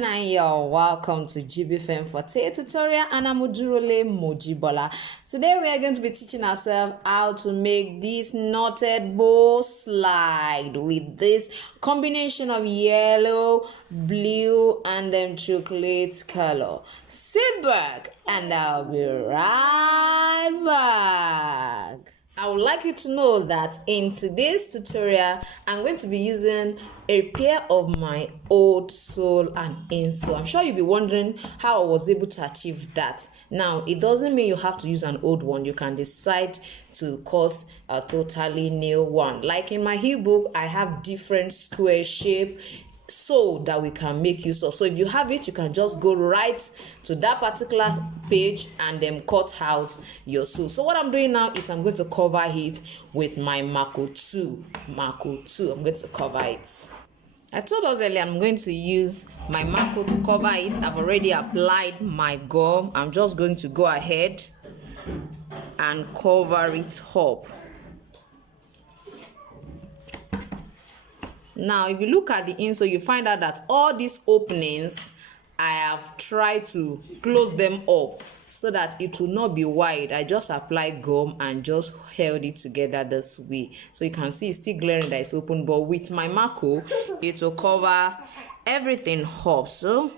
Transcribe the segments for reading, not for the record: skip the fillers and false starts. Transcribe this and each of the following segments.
Yo, welcome to Jibbyfem Forte tutorial, and I'm Udurole Mojibola. Today we are going to be teaching ourselves how to make this knotted bow slide with this combination of yellow, blue, and then chocolate color. Sit back and I'll be right back. I would like you to know that in today's tutorial, I'm going to be using a pair of my old sole and insole. I'm sure you'll be wondering how I was able to achieve that. Now, it doesn't mean you have to use an old one. You can decide to cut a totally new one. Like in my ebook, I have different square shape so that we can make use of. So if you have it, you can just go right to that particular page and then cut out your sole. So what I'm doing now is I'm going to cover it with my Marco 2. I'm going to cover it. I told us earlier I'm going to use my Marco to cover it. I've already applied my gum. I'm just going to go ahead and cover it up. Now, if you look at the insole, you find out that all these openings, I have tried to close them up so that it will not be wide. I just applied gum and just held it together this way. So you can see it's still glaring that it's open, but with my Marco, it will cover everything up. So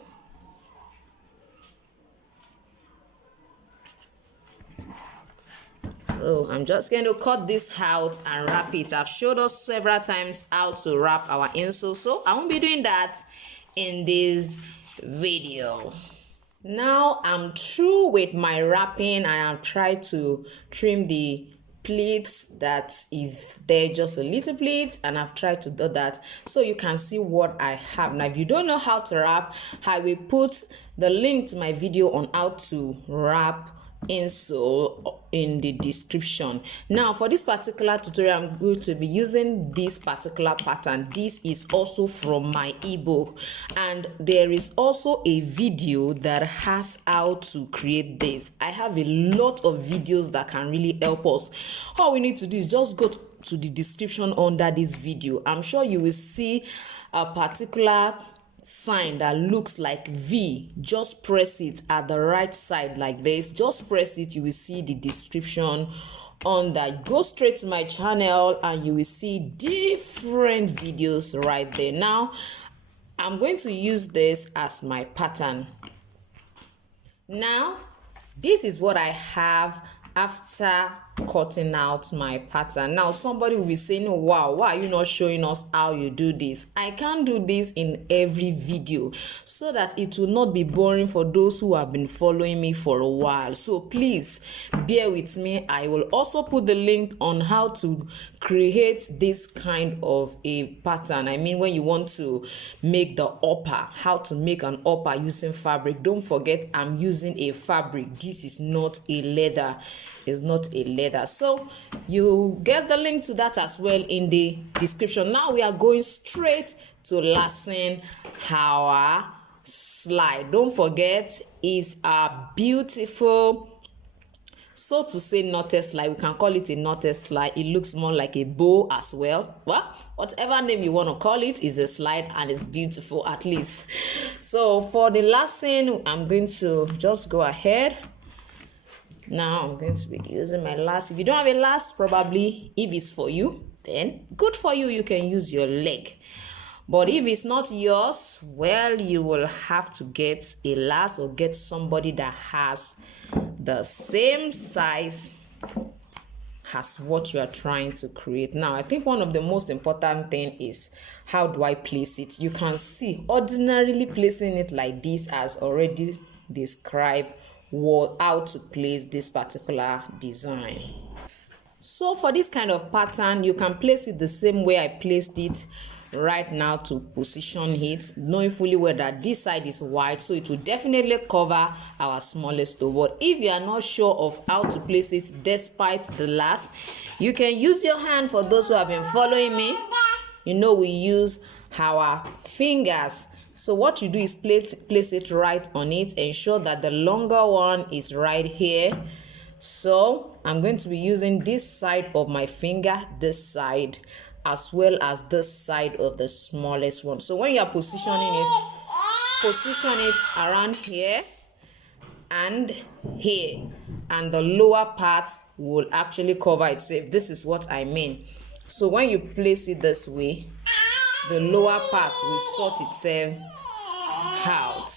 I'm just going to cut this out and wrap it. I've showed us several times how to wrap our insole, so I won't be doing that in this video. Now I'm through with my wrapping, and I've tried to trim the pleats that is there, just a little pleat, and I've tried to do that so you can see what I have. Now if you don't know how to wrap, I will put the link to my video on how to wrap insole in the description. Now for this particular tutorial, I'm going to be using this particular pattern. This is also from my ebook, and there is also a video that has how to create this. I have a lot of videos that can really help us. All we need to do is just go to the description under this video. I'm sure you will see a particular sign that looks like V. Just press it at the right side like this. Just press it, you will see the description on that. Go straight to my channel and you will see different videos right there. Now I'm going to use this as my pattern. Now this is what I have after cutting out my pattern. Now somebody will be saying, wow, why are you not showing us how you do this? I can't do this in every video so that it will not be boring for those who have been following me for a while. So please bear with me. I will also put the link on how to create this kind of a pattern. I mean, when you want to make the upper, how to make an upper using fabric. Don't forget, I'm using a fabric. This is not a leather. Is not a leather. So you get the link to that as well in the description. Now we are going straight to lassen our slide. Don't forget, it's a beautiful, so to say, knotted slide. We can call it a knotted slide. It looks more like a bow as well. Well, whatever name you want to call it, is a slide and it's beautiful at least. So for the lassen, I'm going to just go ahead. Now I'm going to be using my last. If you don't have a last, probably if it's for you, then good for you, you can use your leg. But if it's not yours, well, you will have to get a last or get somebody that has the same size as what you are trying to create. Now I think one of the most important thing is, how do I place it? You can see ordinarily placing it like this as already described how to place this particular design. So for this kind of pattern, you can place it the same way I placed it right now to position it, knowing fully well that this side is wide, so it will definitely cover our smallest toe. But if you are not sure of how to place it despite the last, you can use your hand. For those who have been following me, you know we use our fingers. So what you do is place it right on it. Ensure that the longer one is right here. So I'm going to be using this side of my finger, this side, as well as this side of the smallest one. So when you are positioning it, position it around here and here, and the lower part will actually cover itself. This is what I mean. So when you place it this way, the lower part will sort itself out.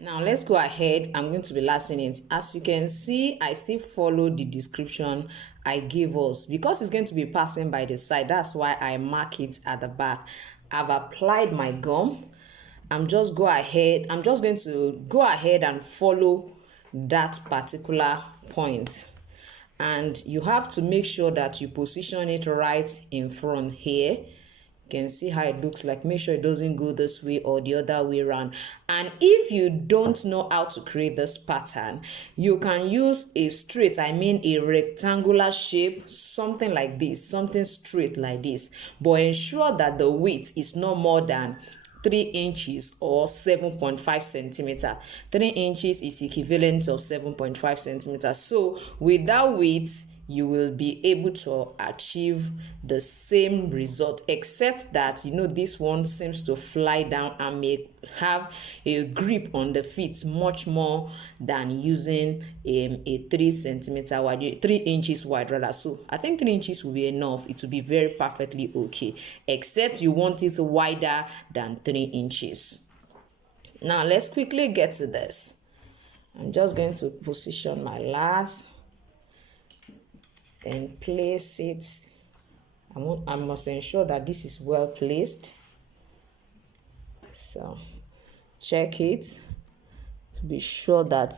Now let's go ahead. I'm going to be lasting it. As you can see, I still follow the description I gave us because it's going to be passing by the side. That's why I mark it at the back. I've applied my gum. I'm just going to go ahead and follow that particular point, and you have to make sure that you position it right in front here. You can see how it looks like. Make sure it doesn't go this way or the other way around. And if you don't know how to create this pattern, you can use a straight, a rectangular shape, something like this, something straight like this, but ensure that the width is not more than 3 inches or 7.5 centimeter. 3 inches is equivalent of 7.5 centimeters. So with that width, you will be able to achieve the same result, except that this one seems to fly down and may have a grip on the feet much more than using a 3 centimeter wide, 3 inches wide rather. So I think 3 inches will be enough. It will be very perfectly okay, except you want it wider than 3 inches. Now let's quickly get to this. I'm just going to position my last and place it. I must ensure that this is well placed. So check it to be sure that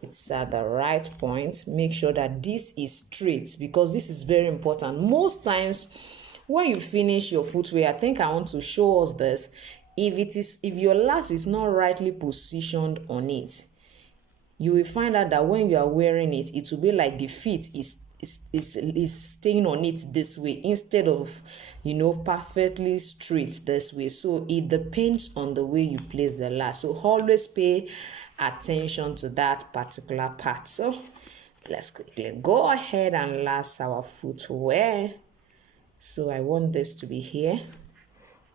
it's at the right point. Make sure that this is straight, because this is very important. Most times when you finish your footwear, I think I want to show us this. If your last is not rightly positioned on it, you will find out that when you are wearing it, it will be like the feet is staying on it this way instead of perfectly straight this way. So it depends on the way you place the last. So always pay attention to that particular part. So let's quickly go ahead and last our footwear. So I want this to be here.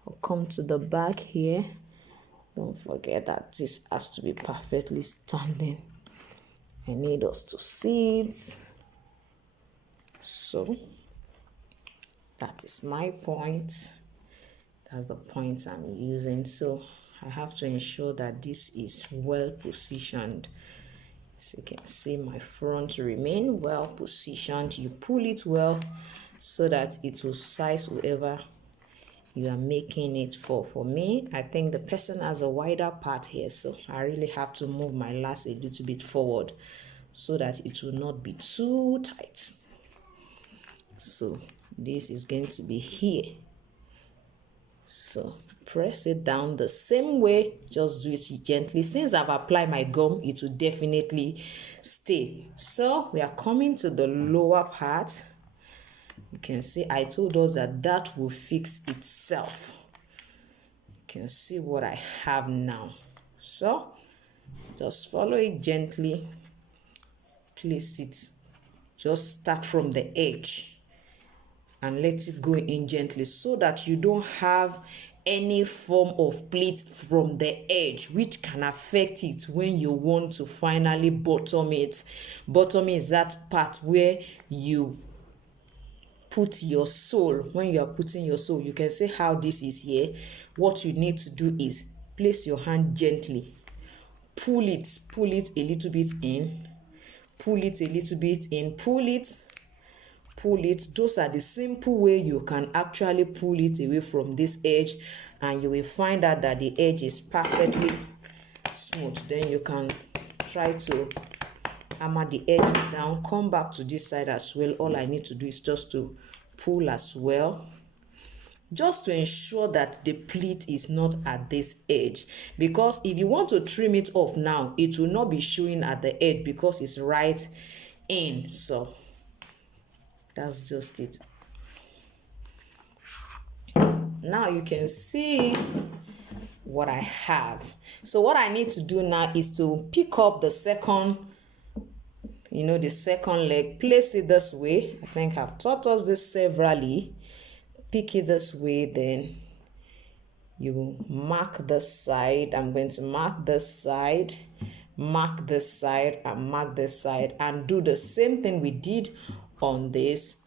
I'll come to the back here. Don't forget that this has to be perfectly standing. I need us to see it. So that is my point. That's the point I'm using. So I have to ensure that this is well positioned. So you can see my front remain well positioned. You pull it well so that it will size whoever you are making it for. For me, I think the person has a wider part here, so I really have to move my last a little bit forward so that it will not be too tight. So this is going to be here. So press it down the same way, just do it gently. Since I've applied my gum, it will definitely stay. So we are coming to the lower part. You can see I told us that will fix itself. You can see what I have now. So just follow it gently, place it, just start from the edge and let it go in gently so that you don't have any form of pleat from the edge, which can affect it when you want to finally bottom it. Bottom is that part where you put your sole. When you are putting your sole, you can see how this is here. What you need to do is place your hand gently, pull it a little bit in, pull it a little bit in, pull it. Those are the simple way you can actually pull it away from this edge, and you will find out that the edge is perfectly smooth. Then you can try to hammer the edges down. Come back to this side as well. All I need to do is just to pull as well, just to ensure that the pleat is not at this edge, because if you want to trim it off now, it will not be showing at the edge because it's right in. So that's just it. Now you can see what I have. So what I need to do now is to pick up the second, the second leg, place it this way. I think I've taught us this severally. Pick it this way, then You mark this side. I'm going to mark this side, mark this side, and mark this side, and do the same thing we did on this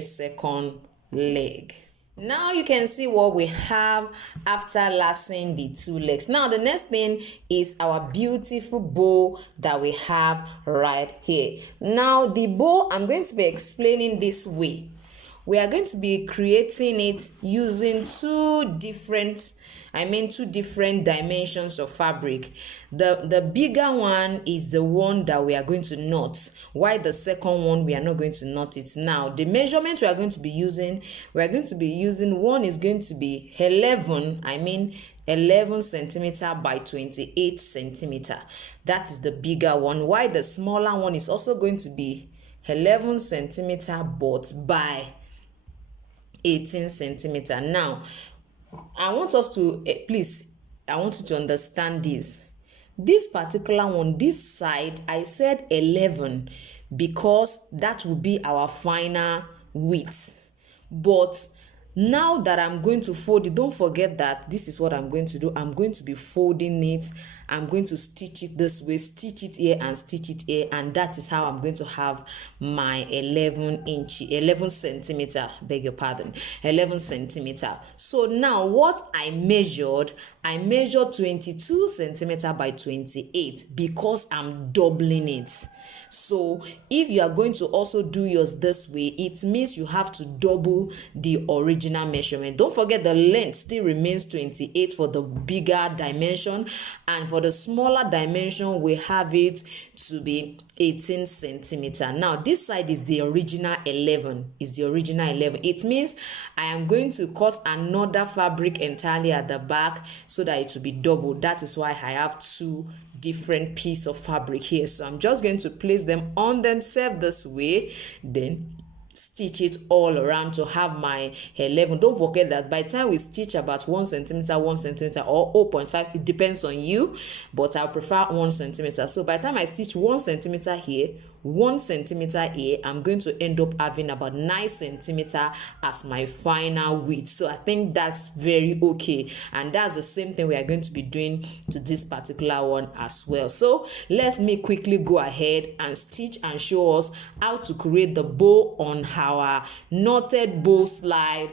second leg. Now you can see what we have after lassoing the two legs. Now the next thing is our beautiful bow that we have right here. Now the bow, I'm going to be explaining this way. We are going to be creating it using two different dimensions of fabric. The bigger one is the one that we are going to knot, while the second one we are not going to knot it. Now the measurement we are going to be using, one is going to be 11 centimeter by 28 centimeter. That is the bigger one, while the smaller one is also going to be 11 centimeter but by 18 centimeter. Now I want you to understand this particular one, this side, I said 11 because that will be our final width. But now that I'm going to fold it, don't forget that this is what I'm going to do. I'm going to be folding it. I'm going to stitch it this way, stitch it here and stitch it here, and that is how I'm going to have my 11 centimeter, beg your pardon, 11 centimeter. So now what I measured 22 centimeter by 28 because I'm doubling it. So if you are going to also do yours this way, it means you have to double the original measurement. Don't forget the length still remains 28 for the bigger dimension, and for the smaller dimension we have it to be 18 centimeter. Now this side is the original 11. It means I am going to cut another fabric entirely at the back so that it will be double. That is why I have two different piece of fabric here. So I'm just going to place them on themselves this way, then stitch it all around to have my 11. Don't forget that by the time we stitch about 1 centimeter or 0.5, it depends on you, but I prefer 1 centimeter. So by the time I stitch 1 centimeter here, 1 centimeter here, I'm going to end up having about 9 centimeter as my final width. So I think that's very okay, and that's the same thing we are going to be doing to this particular one as well. So let me quickly go ahead and stitch and show us how to create the bow on our knotted bow slide.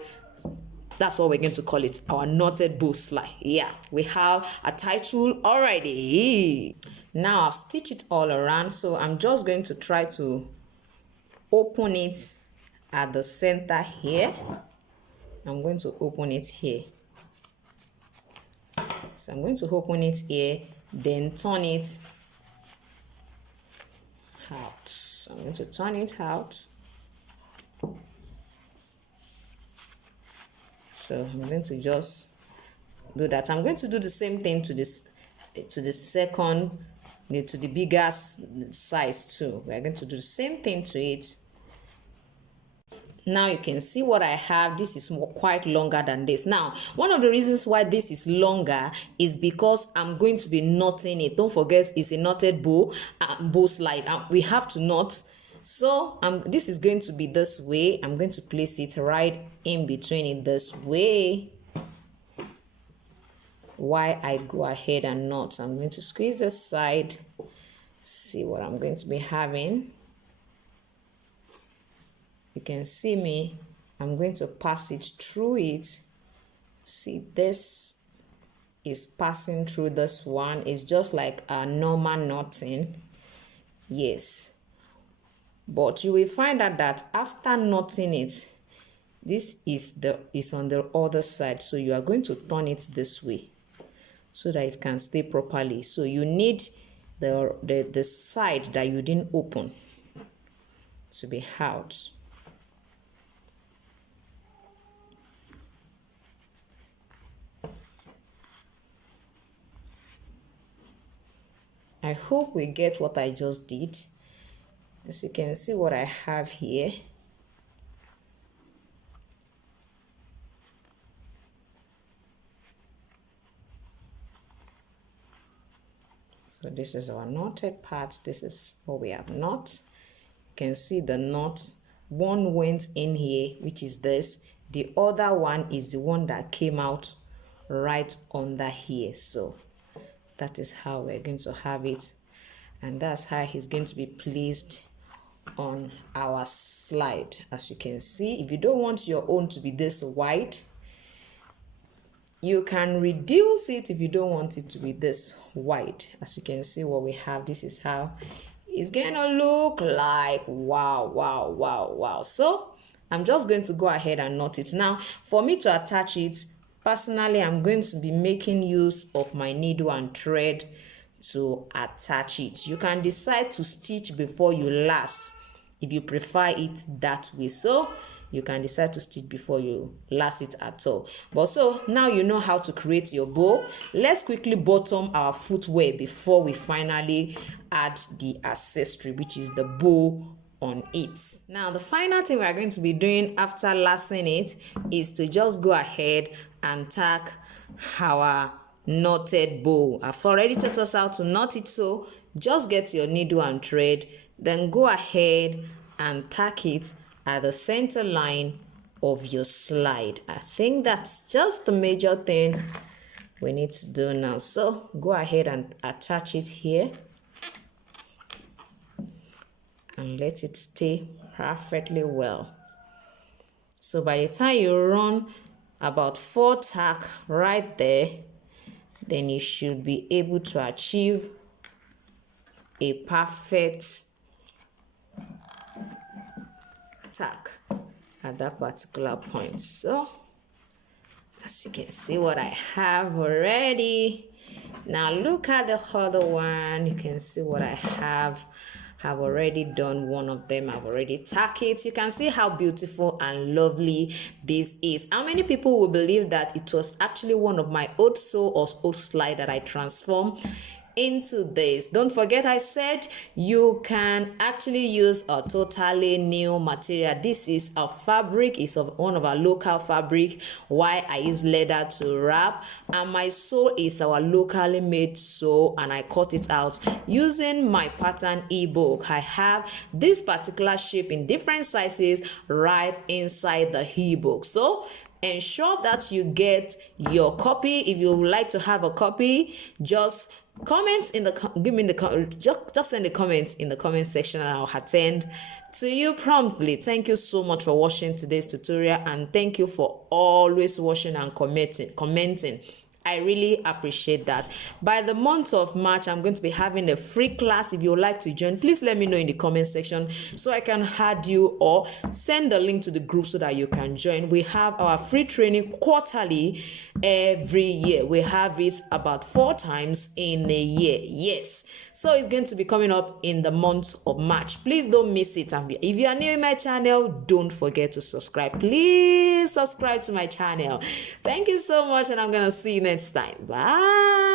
That's what we're going to call it, our knotted bow slide. Yeah, we have a title already. Now I've stitched it all around, so I'm just going to try to open it at the center here. I'm going to open it here. So I'm going to open it here, then turn it out. So I'm going to turn it out. So I'm going to just do that. I'm going to do the same thing to the second, to the bigger size too. We're going to do the same thing to it. Now you can see what I have. This is quite longer than this. Now, one of the reasons why this is longer is because I'm going to be knotting it. Don't forget, it's a knotted bow slide. We have to knot. So this is going to be this way. I'm going to place it right in between it this way. While I go ahead and knot, I'm going to squeeze this side. See what I'm going to be having. You can see me. I'm going to pass it through it. See, this is passing through this one. It's just like a normal knotting. Yes. But you will find out that after knotting it, this is on the other side. So you are going to turn it this way so that it can stay properly. So you need the side that you didn't open to be out. I hope we get what I just did. As you can see what I have here. So this is our knotted part. This is what we have knot. You can see the knot. One went in here, which is this. The other one is the one that came out right under here. So that is how we're going to have it, and that's how he's going to be placed on our slide. As you can see, if you don't want your own to be this wide, you can reduce it if you don't want it to be this wide. As you can see what we have, this is how it's gonna look like. Wow. So I'm just going to go ahead and knot it. Now for me to attach it, personally, I'm going to be making use of my needle and thread to attach it. You can decide to stitch before you last if you prefer it that way. So you can decide to stitch before you last it at all. But so now you know how to create your bow. Let's quickly bottom our footwear before we finally add the accessory, which is the bow on it. Now the final thing we're going to be doing after lasting it is to just go ahead and tack our knotted bow. I've already taught us how to knot it, so just get your needle and thread, then go ahead and tack it at the center line of your slide. I think that's just the major thing we need to do now. So go ahead and attach it here and let it stay perfectly well. So by the time you run about 4 tack right there, then you should be able to achieve a perfect tack at that particular point. So as you can see what I have already. Now look at the other one. You can see what I have. I've already done one of them. I've already tacked it. You can see how beautiful and lovely this is. How many people will believe that it was actually one of my old sew or old slide that I transformed into this? Don't forget I said you can actually use a totally new material. This is a fabric, it's of one of our local fabric. Why I use leather to wrap, and my sew is our locally made sew, and I cut it out using my pattern ebook. I have this particular shape in different sizes right inside the ebook. So ensure that you get your copy. If you would like to have a copy, just comments in the just send the comments in the comment section and I'll attend to you promptly. Thank you so much for watching today's tutorial, and thank you for always watching and commenting. I really appreciate that. By the month of March, I'm going to be having a free class. If you would like to join, please let me know in the comment section so I can add you or send the link to the group so that you can join. We have our free training quarterly every year. We have it about 4 times in a year. Yes. So it's going to be coming up in the month of March. Please don't miss it. And if you are new in my channel, don't forget to subscribe. Please subscribe to my channel. Thank you so much, and I'm going to see you next time. Bye.